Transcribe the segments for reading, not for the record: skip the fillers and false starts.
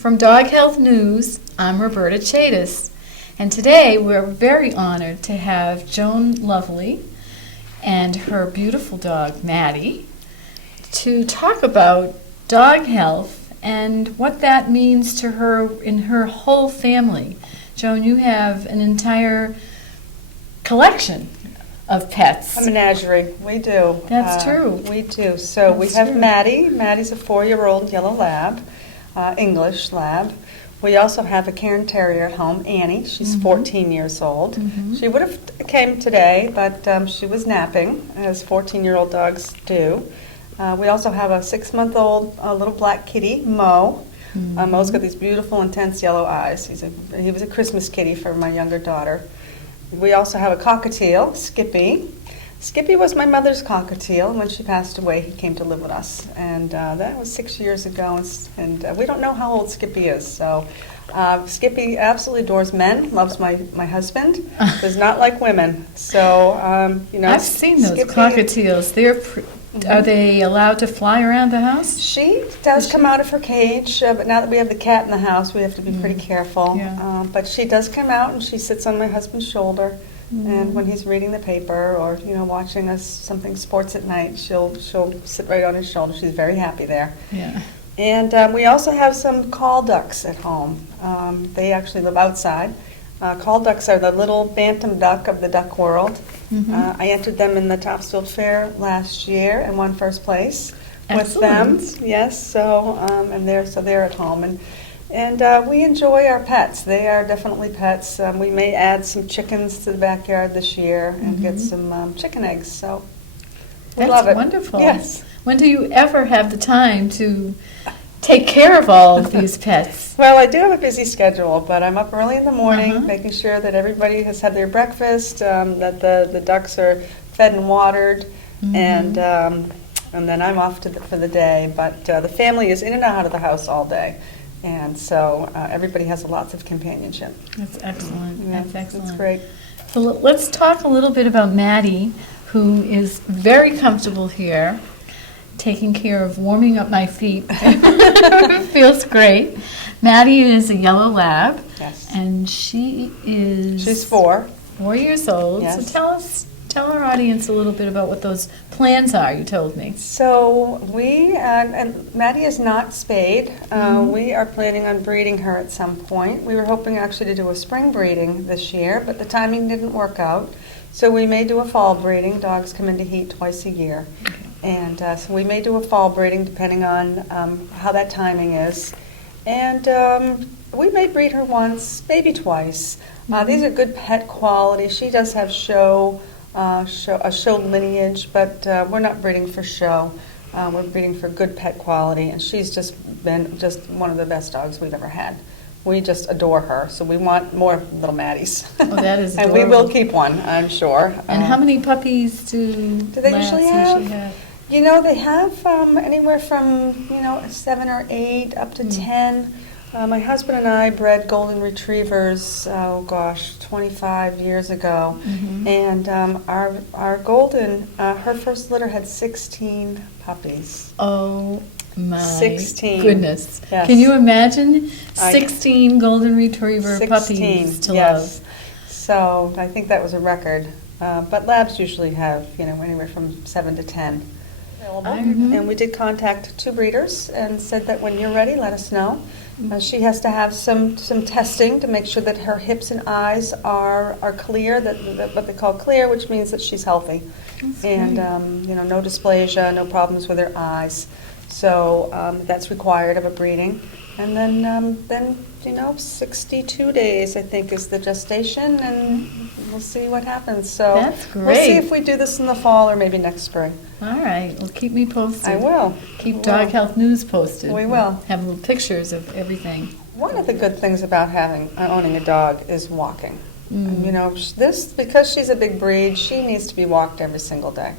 From Dog Health News, I'm Roberta Chadis, and today we're very honored to have Joan Lovely and her beautiful dog, Maddie, to talk about dog health and what that means to her and her whole family. Joan, you have an entire collection of pets. A menagerie, we do. That's true. We do. So we have Maddie. Maddie's a 4-year-old yellow lab, English lab. We also have a Cairn Terrier at home, Annie. She's 14 years old. She would have came today, but she was napping, as 14-year-old dogs do. We also have a 6-month-old little black kitty, Mo. Mo's got these beautiful, intense yellow eyes. He was a Christmas kitty for my younger daughter. We also have a cockatiel, Skippy. Skippy was my mother's cockatiel. When she passed away, he came to live with us. And that was 6 years ago. And we don't know how old Skippy is. So Skippy absolutely adores men, loves my husband, does not like women. So, I've seen those Skippy, cockatiels. Are they allowed to fly around the house? She does come out of her cage, but now that we have the cat in the house, we have to be pretty careful. Yeah. But she does come out and she sits on my husband's shoulder. And when he's reading the paper or watching us something sports at night, she'll sit right on his shoulder. She's very happy there. Yeah. And we also have some call ducks at home. They actually live outside. Call ducks are the little bantam duck of the duck world. I entered them in the Topsfield Fair last year and won first place with them. Yes, so they're at home and we enjoy our pets. They are definitely pets. We may add some chickens to the backyard this year and get some chicken eggs. So we love it. That's wonderful. Yes. When do you ever have the time to take care of all of these pets? Well, I do have a busy schedule, but I'm up early in the morning making sure that everybody has had their breakfast, that the ducks are fed and watered, and then I'm off for the day. But the family is in and out of the house all day, and so everybody has lots of companionship. That's excellent. Yeah, That's excellent. That's great. So let's talk a little bit about Maddie, who is very comfortable here, taking care of warming up my feet. It feels great. Maddie is a yellow lab. Yes. And she's 4 years old. Yes. So tell our audience a little bit about what those plans are, you told me. So we, and Maddie is not spayed. We are planning on breeding her at some point. We were hoping actually to do a spring breeding this year, but the timing didn't work out. So we may do a fall breeding. Dogs come into heat twice a year. And so we may do a fall breeding depending on how that timing is. And we may breed her once, maybe twice. These are good pet quality. She does have a show lineage, but we're not breeding for show. We're breeding for good pet quality, and she's just been one of the best dogs we've ever had. We just adore her, so we want more little Maddies. Oh, that is and adorable. we will keep one, I'm sure. And how many puppies do they usually have? They have anywhere from 7 or 8 up to 10. My husband and I bred golden retrievers, 25 years ago, and our golden, her first litter had 16 puppies. Oh my 16. Goodness! Yes. Can you imagine 16 golden retriever puppies to love? So I think that was a record. But labs usually have anywhere from 7 to 10. And we did contact 2 breeders and said that when you're ready, let us know. She has to have some testing to make sure that her hips and eyes are clear, that what they call clear, which means that she's healthy. And no dysplasia, no problems with her eyes. So that's required of a breeding. And then 62 days, I think, is the gestation, and we'll see what happens. So that's great. We'll see if we do this in the fall or maybe next spring. All right. Well, keep me posted. I will. Keep Dog Health News posted. We will. Have little pictures of everything. One of the good things about owning a dog is walking. Because she's a big breed, she needs to be walked every single day.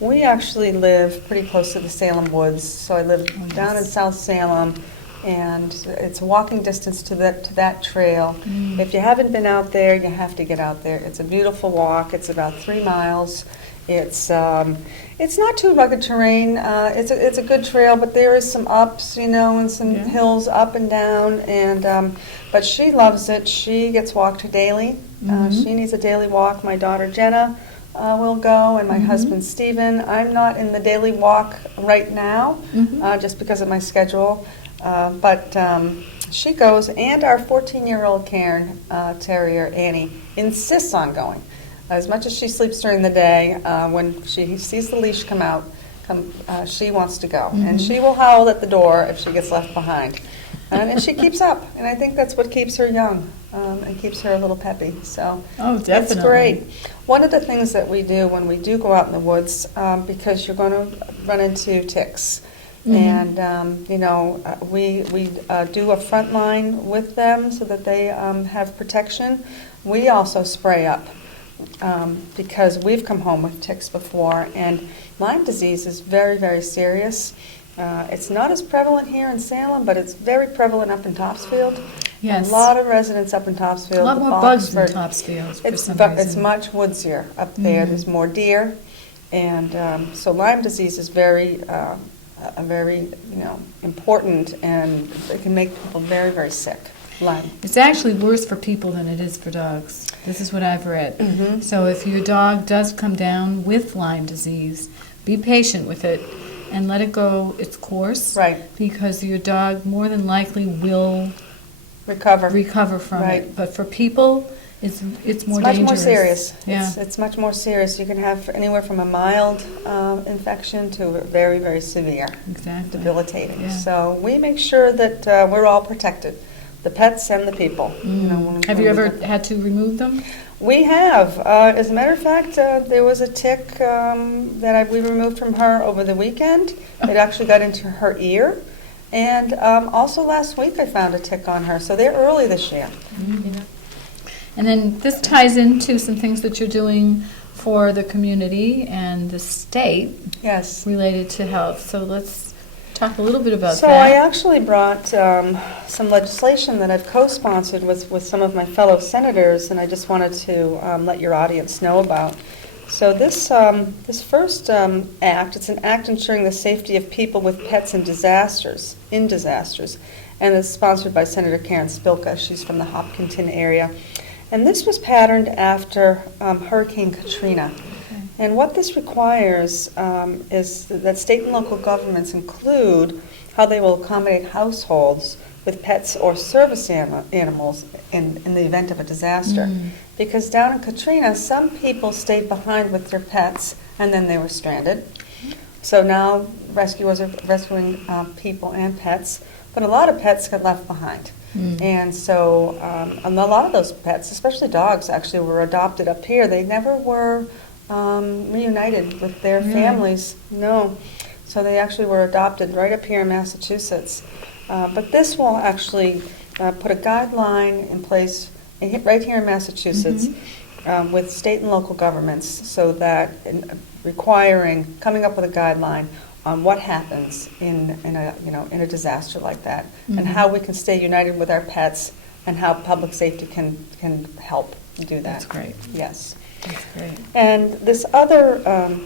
We actually live pretty close to the Salem woods, so I live down in South Salem. and it's walking distance to that trail. If you haven't been out there, you have to get out there. It's a beautiful walk. It's about 3 miles. It's not too rugged terrain. It's a good trail, but there is some ups, and some hills up and down. And but she loves it. She gets walked daily. She needs a daily walk. My daughter Jenna will go, and my husband Stephen. I'm not in the daily walk right now, just because of my schedule. But she goes, and our 14-year-old Cairn Terrier Annie insists on going. As much as she sleeps during the day, when she sees the leash come out, she wants to go. And she will howl at the door if she gets left behind. And she keeps up. And I think that's what keeps her young and keeps her a little peppy. So definitely. It's great. One of the things that we do when we do go out in the woods, because you're going to run into ticks, and we do a front line with them so that they have protection. We also spray up. Because we've come home with ticks before, and Lyme disease is very, very serious. It's not as prevalent here in Salem, but it's very prevalent up in Topsfield. Yes. A lot of residents up in Topsfield. A lot more bugs in Topsfield for some reason. It's much woodsier up there. There's more deer, and so Lyme disease is very important, and it can make people very, very sick. Lyme. It's actually worse for people than it is for dogs. This is what I've read. So if your dog does come down with Lyme disease, be patient with it and let it go its course. Right. Because your dog more than likely will recover from it. But for people, it's more dangerous. It's much more serious. Yeah. It's much more serious. You can have anywhere from a mild infection to a very, very severe. Exactly. Debilitating. Yeah. So we make sure that we're all protected. The pets and the people. Have you ever had to remove them? We have. As a matter of fact, there was a tick that we removed from her over the weekend. It actually got into her ear. And also last week I found a tick on her. So they're early this year. And then this ties into some things that you're doing for the community and the state. Yes. Related to health. So let's talk a little bit about that. So I actually brought some legislation that I've co-sponsored with some of my fellow senators, and I just wanted to let your audience know about. So this first act, it's an act ensuring the safety of people with pets in disasters, and it's sponsored by Senator Karen Spilka. She's from the Hopkinton area. And this was patterned after Hurricane Katrina. And what this requires is that state and local governments include how they will accommodate households with pets or service animals in the event of a disaster. Because down in Katrina, some people stayed behind with their pets and then they were stranded. So now rescuers are rescuing people and pets, but a lot of pets got left behind. And so a lot of those pets, especially dogs, actually were adopted up here. They never were reunited with their families. No. So they actually were adopted right up here in Massachusetts. But this will actually put a guideline in place right here in Massachusetts with state and local governments, so that coming up with a guideline on what happens in a disaster like that, and how we can stay united with our pets, and how public safety can help do that. That's great. Yes. That's great. And this other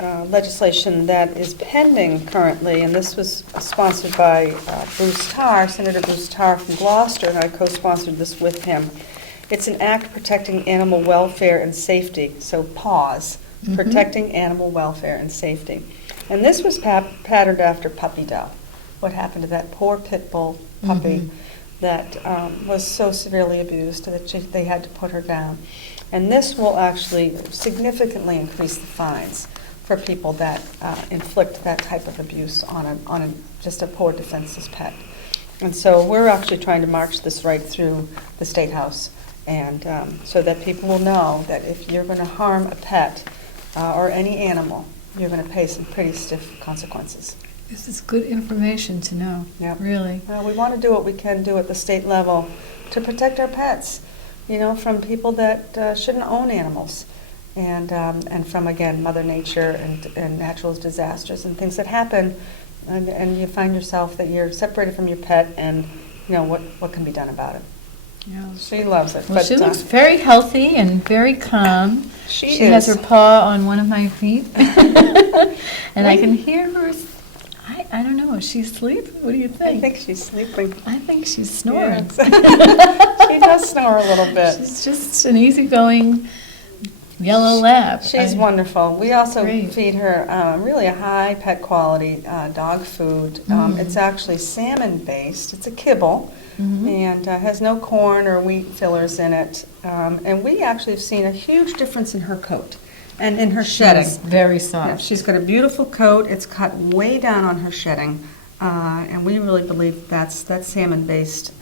legislation that is pending currently, and this was sponsored by Bruce Tarr, Senator Bruce Tarr from Gloucester, and I co-sponsored this with him. It's an act protecting animal welfare and safety, so PAWS, Protecting Animal Welfare and Safety. And this was patterned after Puppy Doe, what happened to that poor pit bull puppy that was so severely abused that they had to put her down. And this will actually significantly increase the fines for people that inflict that type of abuse on just a poor defenseless pet. And so we're actually trying to march this right through the State House, and so that people will know that if you're going to harm a pet or any animal, you're going to pay some pretty stiff consequences. This is good information to know, really. We want to do what we can do at the state level to protect our pets, from people that shouldn't own animals, and from, again, Mother Nature and natural disasters and things that happen and you find yourself that you're separated from your pet, and you know what can be done about it. Yeah. She loves it. Well, she looks very healthy and very calm. She has her paw on one of my feet, and I can hear her. I don't know. Is she asleep? What do you think? I think she's sleeping. I think she's snoring. Yes. She does snore a little bit. She's just an easygoing yellow lab. She's wonderful. We also Great. feed her really a high pet quality dog food. It's actually salmon based. It's a kibble. And has no corn or wheat fillers in it. And we actually have seen a huge difference in her coat and in her shedding. She's very soft. Yeah, she's got a beautiful coat. It's cut way down on her shedding. And we really believe that's salmon-based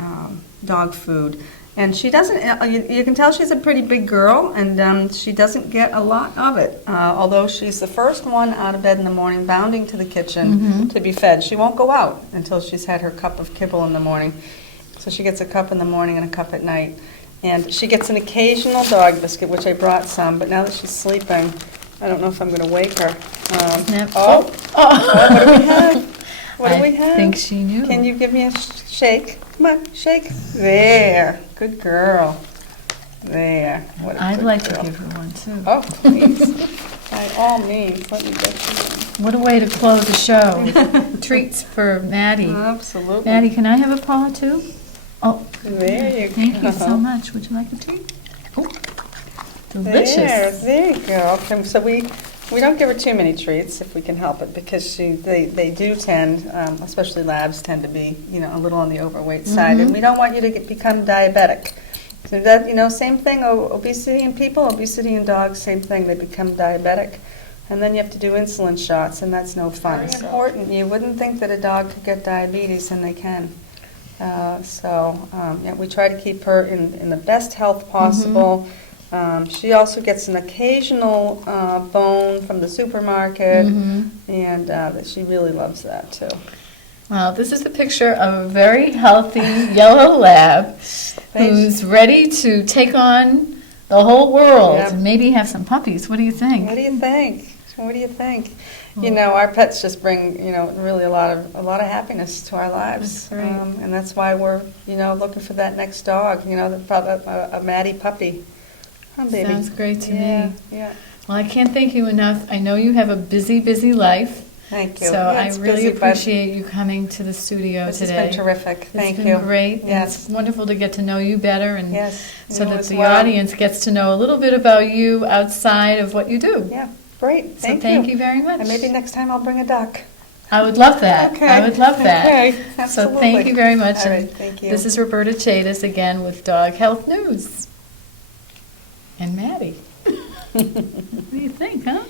dog food. And she doesn't, you can tell she's a pretty big girl, and she doesn't get a lot of it. Although she's the first one out of bed in the morning, bounding to the kitchen to be fed. She won't go out until she's had her cup of kibble in the morning. So she gets a cup in the morning and a cup at night. And she gets an occasional dog biscuit, which I brought some, but now that she's sleeping, I don't know if I'm going to wake her. What do we have? What do we have? I think she knew. Can you give me a shake? Come on, shake. There. Good girl. There. What a I'd good like girl. to give her one, too. Oh, please. By all means, let me get you one. What a way to close the show. Treats for Maddie. Absolutely. Maddie, can I have a paw, too? Oh, There you go. thank you so much. Would you like a treat? Oh, delicious. There you go. Okay, so we don't give her too many treats if we can help it, because they do tend, especially labs, tend to be a little on the overweight side, and we don't want you to become diabetic. So that same thing. Obesity in people, obesity in dogs, same thing. They become diabetic, and then you have to do insulin shots, and that's no fun. Very important. You wouldn't think that a dog could get diabetes, and they can. We try to keep her in the best health possible. She also gets an occasional bone from the supermarket, and she really loves that too. Well, this is a picture of a very healthy yellow lab who's ready to take on the whole world and maybe have some puppies. What do you think? What do you think? What do you think? Our pets just bring, really a lot of happiness to our lives. That's right. And that's why we're, looking for that next dog, a Maddie puppy. Huh, baby? Sounds great to me. Yeah. Well, I can't thank you enough. I know you have a busy, busy life. Thank you. So I really appreciate you coming to the studio today. This has been terrific. Thank you. It's been great. Yes. It's wonderful to get to know you better, and so that the audience gets to know a little bit about you outside of what you do. Yeah, great. Thank you very much. And maybe next time I'll bring a duck. I would love that. Okay. I would love that. Okay, absolutely. So thank you very much. All right, thank you. This is Roberta Chadis again with Dog Health News. And Maddie. What do you think, huh?